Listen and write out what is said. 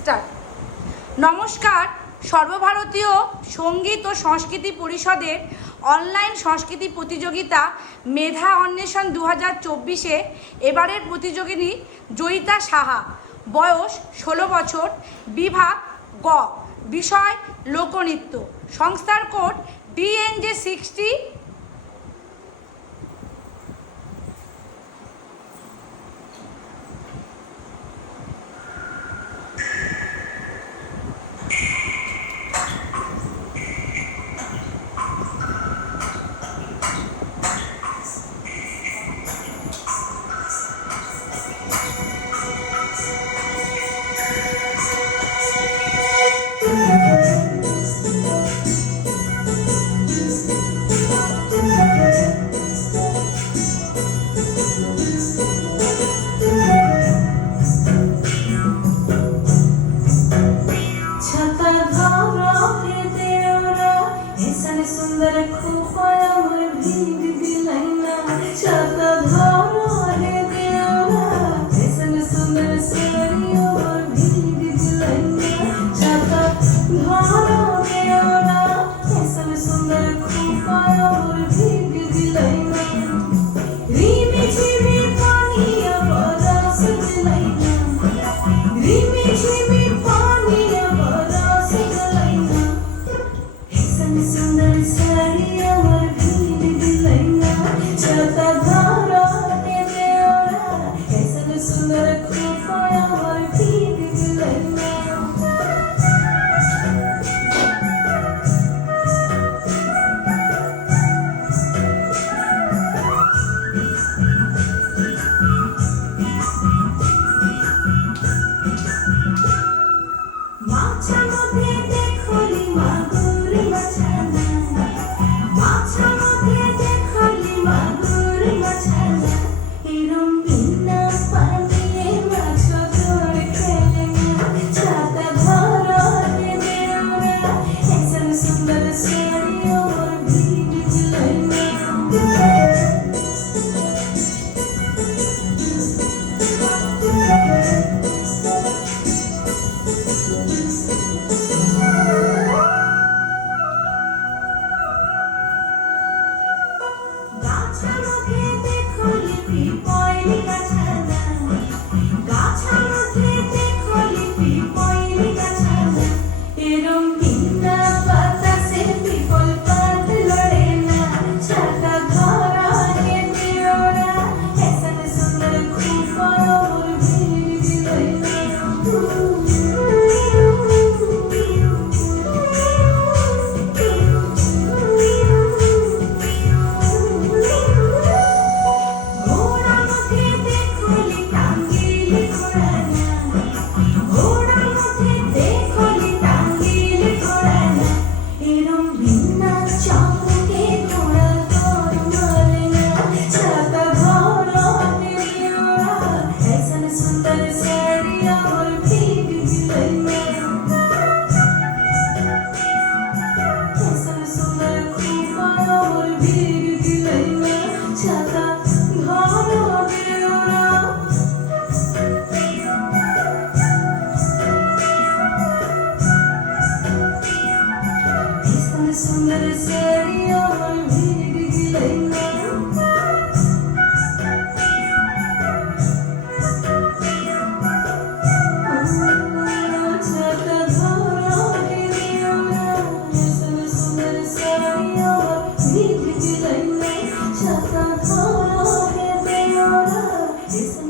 Start. নমস্কার। সর্বভারতীয় সঙ্গীত ও সংস্কৃতি পরিষদের অনলাইন সংস্কৃতি প্রতিযোগিতা মেধা অন্বেষণ 2024-এ এবারের প্রতিযোগিনী জয়িতা সাহা, বয়স 16 বছর, বিভাগ গ, বিষয় লোকনৃত্য, সংস্থার কোড DNJ60। सुंदर खोपाया मोर भीग दिलाइना छाता धारा है देवरा ऐसन सुंदर साड़ियों मोर भीग दिलाइना छाता धारा देवरा ऐसन सुंदर खोपाया मोर भीग दिलाइना रीमी झिमी पानी बरस दिलाइना रीमी झिमी पानी बरस दिलाइना ऐसन सुंदर साड़ियाँ मोर भीग दिलाइना छाता धारा के देवरा ऐसन सुंदर खोपाया मोर भीग दिलाइना মাছা মধ্যে দেখলি মাগুর মাছানা মাছা মধ্যে দেখলি মাগুর মাছানা এরম বিনা পানিয়ে মাছ ধরে খেলে ছাতা ধরা কে দেওরা ऐसन सुंदर साड़ियों मोर भीग दिलाइना গাছা মধ্যে দেখলি পিপলি গাছানা গাছা মধ্যে দেখলি পিপলি গাছানা এরম বিনা বাতাসে পিপল পাত লড়ে না ছাতা ধরা কে দেওরা ऐसन सुंदर खोपाया मोर भीग दिलाइना ঘোড়া মধ্যে দেখলি টাঙ্গিলি ঘোড়ানা ঘোড়া মধ্যে দেখলি টাঙ্গিলি ঘোড়ানা এরম বিনা চামকে ঘোড়া তোর মারে না ছাতা ধরা কে দেওরা ऐसन सुंदर साड़ियाँ मोर भीग दिलाइना ऐसन सुंदर खोपाया मोर भीग दिलाइना छाता धारा देवरा ऐसन सुंदर साड़ियाँ मोर भीग दिलाइना छाता धारा के देवरा ऐसन सुंदर साड़ियाँ मोर भीग दिलाइना छाता धारा के देवरा ऐसन